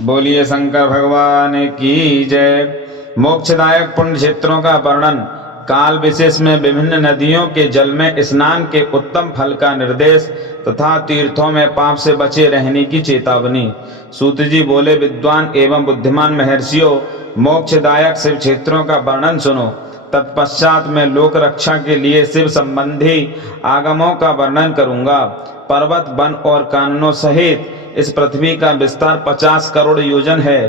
बोलिए शंकर भगवान की जय। मोक्षदायक पुण्य क्षेत्रों का वर्णन। काल विशेष में विभिन्न नदियों के जल में स्नान के उत्तम फल का निर्देश तथा तीर्थों में पाप से बचे रहने की चेतावनी। सूत जी बोले, विद्वान एवं बुद्धिमान महर्षियों, मोक्षदायक शिव क्षेत्रों का वर्णन सुनो। तत्पश्चात मैं लोक रक्षा के लिए शिव संबंधी आगमों का वर्णन करूंगा। पर्वत, वन और काननों सहित इस पृथ्वी का विस्तार 50 करोड़ योजन है।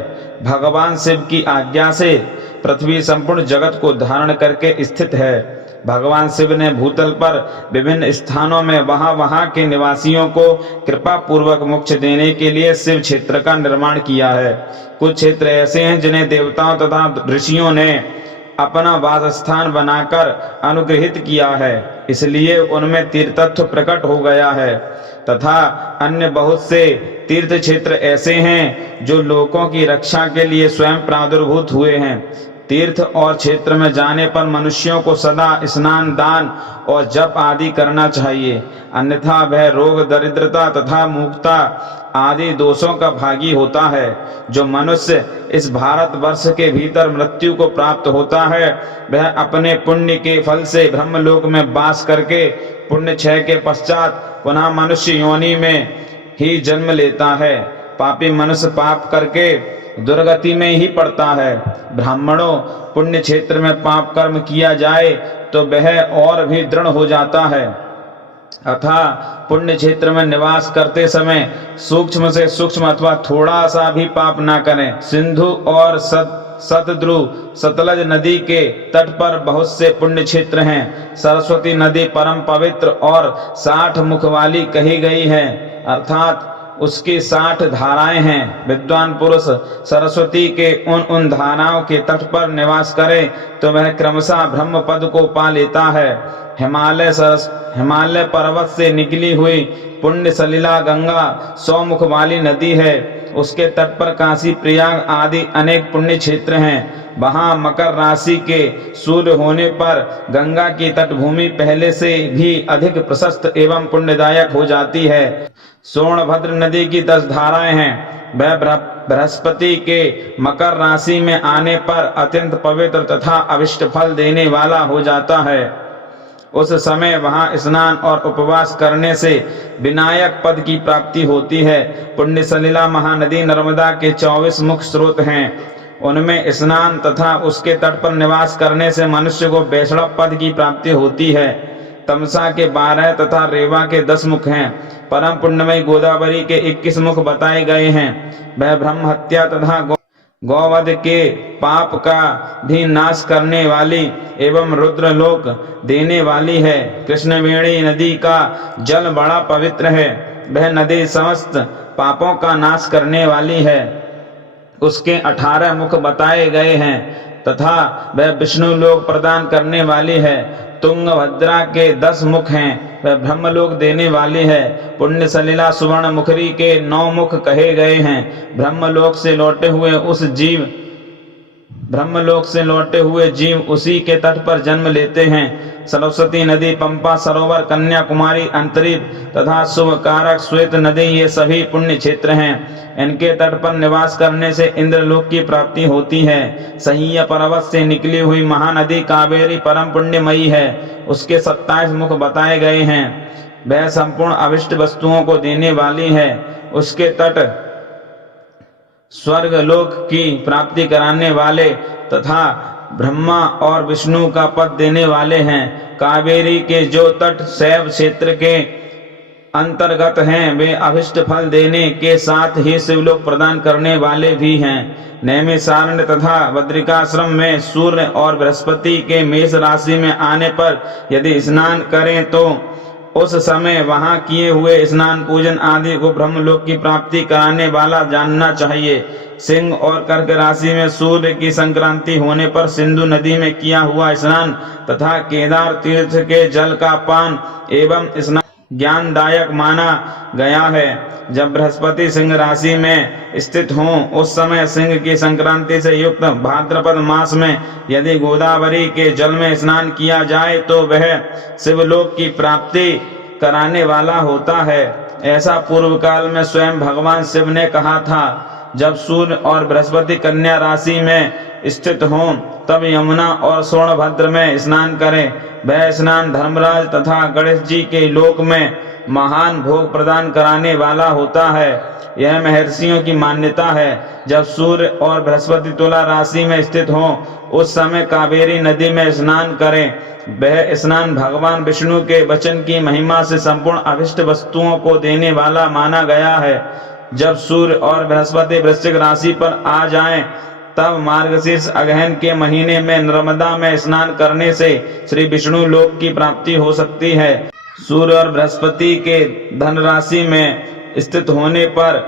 भगवान शिव की आज्ञा से पृथ्वी संपूर्ण जगत को धारण करके स्थित है। भगवान शिव ने भूतल पर विभिन्न स्थानों में वहां के निवासियों को कृपा पूर्वक मोक्ष देने के लिए शिव क्षेत्र का निर्माण किया है। कुछ क्षेत्र ऐसे हैं जिन्हें देवताओं तथा ऋषियों ने अपना वास स्थान बनाकर अनुग्रहित किया है, इसलिए उनमें तीर्थत्व प्रकट हो गया है। तथा अन्य बहुत से तीर्थ क्षेत्र ऐसे हैं जो लोगों की रक्षा के लिए स्वयं प्रादुर्भूत हुए हैं। तीर्थ और क्षेत्र में जाने पर मनुष्यों को सदा स्नान, दान और जप आदि करना चाहिए, अन्यथा वह रोग, दरिद्रता तथा मूर्खता आदि दोषों का भागी होता है। जो मनुष्य इस भारतवर्ष के भीतर मृत्यु को प्राप्त होता है, वह अपने पुण्य के फल से ब्रह्मलोक में वास करके पुण्य क्षय के पश्चात पुनः मनुष्य योनि में ही जन्म लेता है। पापी मनुष्य पाप करके दुर्गति में ही पड़ता है। ब्राह्मणों, पुण्य क्षेत्र में पाप कर्म किया जाए तो वह और भी दृढ़ हो जाता है। अतः पुण्य क्षेत्र में निवास करते समय सूक्ष्म से सूक्ष्म अथवा थोड़ा सा भी पाप ना करें। सिंधु और सतद्रु, सतलज नदी के तट पर बहुत से पुण्य क्षेत्र हैं। सरस्वती नदी परम पवित्र और 60 मुख वाली कही गई है, अर्थात उसकी 60 धाराएं हैं। विद्वान पुरुष सरस्वती के उन धाराओं के तट पर निवास करे तो वह क्रमशः ब्रह्म पद को पा लेता है। हिमालय पर्वत से निकली हुई पुण्य सलिला गंगा 100 मुख वाली नदी है। उसके तट पर काशी, प्रयाग आदि अनेक पुण्य क्षेत्र हैं। वहां मकर राशि के सूर्य होने पर गंगा की तटभूमि पहले से भी अधिक प्रशस्त एवं पुण्यदायक हो जाती है। सोनभद्र नदी की 10 धाराएं हैं। वह बृहस्पति के मकर राशि में आने पर अत्यंत पवित्र तथा अभिष्ट फल देने वाला हो जाता है। उस समय वहां स्नान और उपवास करने से विनायक पद की प्राप्ति होती है। पुण्य सलिला महानदी नर्मदा के 24 मुख्य स्रोत हैं। उनमें स्नान तथा उसके तट पर निवास करने से मनुष्य को वैष्णव पद की प्राप्ति होती है। तमसा के 12 तथा रेवा के 10 मुख हैं। परम पुण्यमयी गोदावरी के 21 मुख बताए गए हैं। वह ब्रह्म हत्या तथा गौवध के पाप का भी नाश करने वाली एवं रुद्रलोक देने वाली है। कृष्णवेणी नदी का जल बड़ा पवित्र है। वह नदी समस्त पापों का नाश करने वाली है। उसके 18 मुख बताए गए हैं तथा वह विष्णु लोक प्रदान करने वाली है। तुंगभद्रा के 10 मुख हैं। वह ब्रह्मलोक देने वाली है। पुण्य सलिला सुवर्ण मुखरी के 9 मुख कहे गए हैं। ब्रह्मलोक से लौटे हुए जीव उसी के तट पर जन्म लेते हैं। सरस्वती नदी, पंपा सरोवर, कन्याकुमारी, अंतरिक्ष तथा शुभ कारक श्वेत नदी, ये सभी पुण्य क्षेत्र हैं। इनके तट पर निवास करने से इंद्रलोक की प्राप्ति होती है। सह्य पर्वत से निकली हुई महानदी कावेरी परम पुण्यमयी है। उसके 27 मुख बताए गए हैं। वह संपूर्ण अभिष्ट वस्तुओं को देने वाली है। उसके तट स्वर्ग लोक की प्राप्ति कराने वाले तथा ब्रह्मा और विष्णु का पद देने वाले हैं। कावेरी के जो तट शैव क्षेत्र के अंतर्गत हैं, वे अभिष्ट फल देने के साथ ही शिवलोक प्रदान करने वाले भी हैं। नैमिषारण्य तथा बद्रिकाश्रम में सूर्य और बृहस्पति के मेष राशि में आने पर यदि स्नान करें तो उस समय वहां किए हुए स्नान, पूजन आदि को ब्रह्मलोक की प्राप्ति कराने वाला जानना चाहिए। सिंह और कर्क राशि में सूर्य की संक्रांति होने पर सिंधु नदी में किया हुआ स्नान तथा केदार तीर्थ के जल का पान एवं स्नान ज्ञानदायक माना गया है। जब बृहस्पति सिंह राशि में स्थित हों, उस समय सिंह की संक्रांति से युक्त भाद्रपद मास में यदि गोदावरी के जल में स्नान किया जाए तो वह शिवलोक की प्राप्ति कराने वाला होता है। ऐसा पूर्व काल में स्वयं भगवान शिव ने कहा था। जब सूर्य और बृहस्पति कन्या राशि में स्थित हों तब यमुना और सोनभद्र में स्नान करें। वह स्नान धर्मराज तथा गणेश जी के लोक में महान भोग प्रदान कराने वाला होता है। यह महर्षियों की मान्यता है। जब सूर्य और बृहस्पति तुला राशि में स्थित हों उस समय कावेरी नदी में स्नान करें। वह स्नान भगवान विष्णु के वचन की महिमा से संपूर्ण अभिष्ट वस्तुओं को देने वाला माना गया है। जब सूर्य और बृहस्पति वृश्चिक राशि पर आ जाएं तब मार्गशीर्ष अगहन के महीने में नर्मदा में स्नान करने से श्री विष्णु लोक की प्राप्ति हो सकती है। सूर्य और बृहस्पति के धन राशि में स्थित होने पर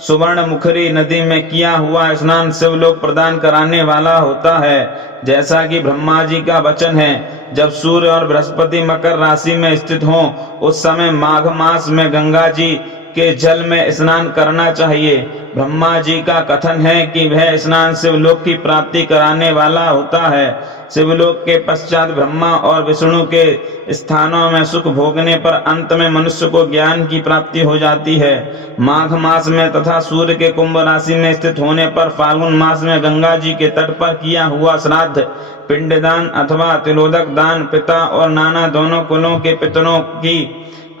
सुवर्ण मुखरी नदी में किया हुआ स्नान शिवलोक प्रदान कराने वाला होता है। जैसा कि ब्रह्मा जी का वचन है, जब सूर्य और बृहस्पति मकर राशि में स्थित हों उस समय माघ मास में गंगा जी के जल में स्नान करना चाहिए। ब्रह्मा जी का कथन है कि वह स्नान शिवलोक की प्राप्ति कराने वाला होता है। शिवलोक के पश्चात ब्रह्मा और विष्णु के स्थानों में सुख भोगने पर अंत में मनुष्य को ज्ञान की प्राप्ति हो जाती है। माघ मास में तथा सूर्य के कुंभ राशि में स्थित होने पर फाल्गुन मास में गंगा जी के तट पर किया हुआ श्राद्ध, पिंडदान अथवा तिलोदक दान पिता और नाना दोनों कुलों के पितरों की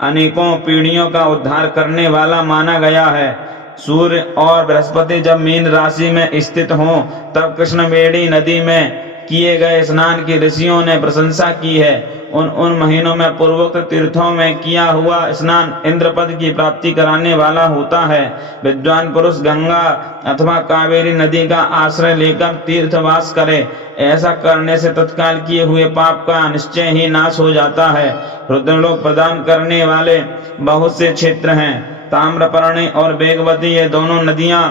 अनेकों पीढ़ियों का उद्धार करने वाला माना गया है। सूर्य और बृहस्पति जब मीन राशि में स्थित हों तब कृष्णवेणी नदी में किए गए स्नान की ऋषियों ने प्रशंसा की है। उन महीनों में पूर्वोक्त तीर्थों में किया हुआ स्नान इंद्रपद की प्राप्ति कराने वाला होता है। विद्वान पुरुष गंगा अथवा कावेरी नदी का आश्रय लेकर तीर्थवास करे। ऐसा करने से तत्काल किए हुए पाप का निश्चय ही नाश हो जाता है। रुद्रलोक प्रदान करने वाले बहुत से क्षेत्र हैं। ताम्रपर्णी और वेगवती ये दोनों नदियां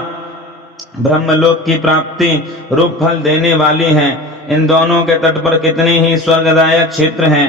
ब्रह्मलोक की प्राप्ति रूप फल देने वाली हैं। इन दोनों के तट पर कितने ही स्वर्गदायक क्षेत्र हैं।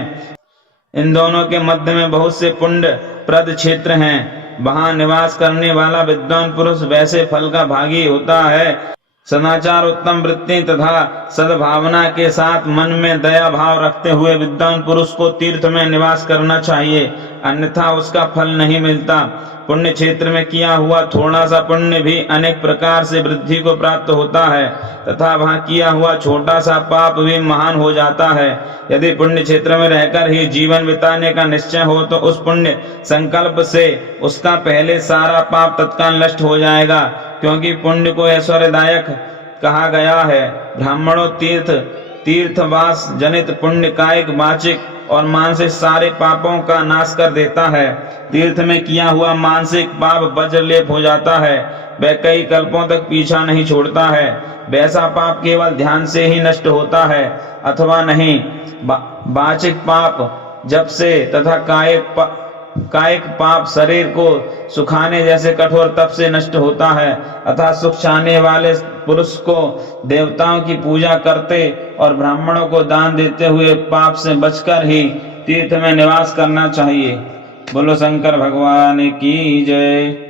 इन दोनों के मध्य में बहुत से पुण्य प्रद क्षेत्र हैं। वहां निवास करने वाला विद्वान पुरुष वैसे फल का भागी होता है। सदाचार, उत्तम वृत्ति तथा सद्भावना के साथ मन में दया भाव रखते हुए विद्वान पुरुष को तीर्थ में निवास करना चाहिए, अन्यथा उसका फल नहीं मिलता। पुण्य क्षेत्र में किया हुआ थोड़ा सा पुण्य भी अनेक प्रकार से वृद्धि को प्राप्त होता है तथा वहां किया हुआ छोटा सा पाप भी महान हो जाता है। यदि पुण्य क्षेत्र में रहकर ही जीवन बिताने का निश्चय हो तो उस पुण्य संकल्प से उसका पहले सारा पाप तत्काल नष्ट हो जाएगा, क्योंकि पुण्य को ऐश्वर्यदायक कहा गया है। ब्राह्मणों तीर्थवास जनित पुण्य कायिक, वाचिक और मानसिक सारे पापों का नाश कर देता है। तीर्थ में किया हुआ मानसिक पाप वज्रलेप हो जाता है, वह कई कल्पों तक पीछा नहीं छोड़ता है। वैसा पाप केवल ध्यान से ही नष्ट होता है अथवा नहीं। वाचिक पाप जप से तथा कायिक पाप शरीर को सुखाने जैसे कठोर तप से नष्ट होता है। अतः सुख चाहने वाले पुरुष को देवताओं की पूजा करते और ब्राह्मणों को दान देते हुए पाप से बचकर ही तीर्थ में निवास करना चाहिए। बोलो शंकर भगवान की जय।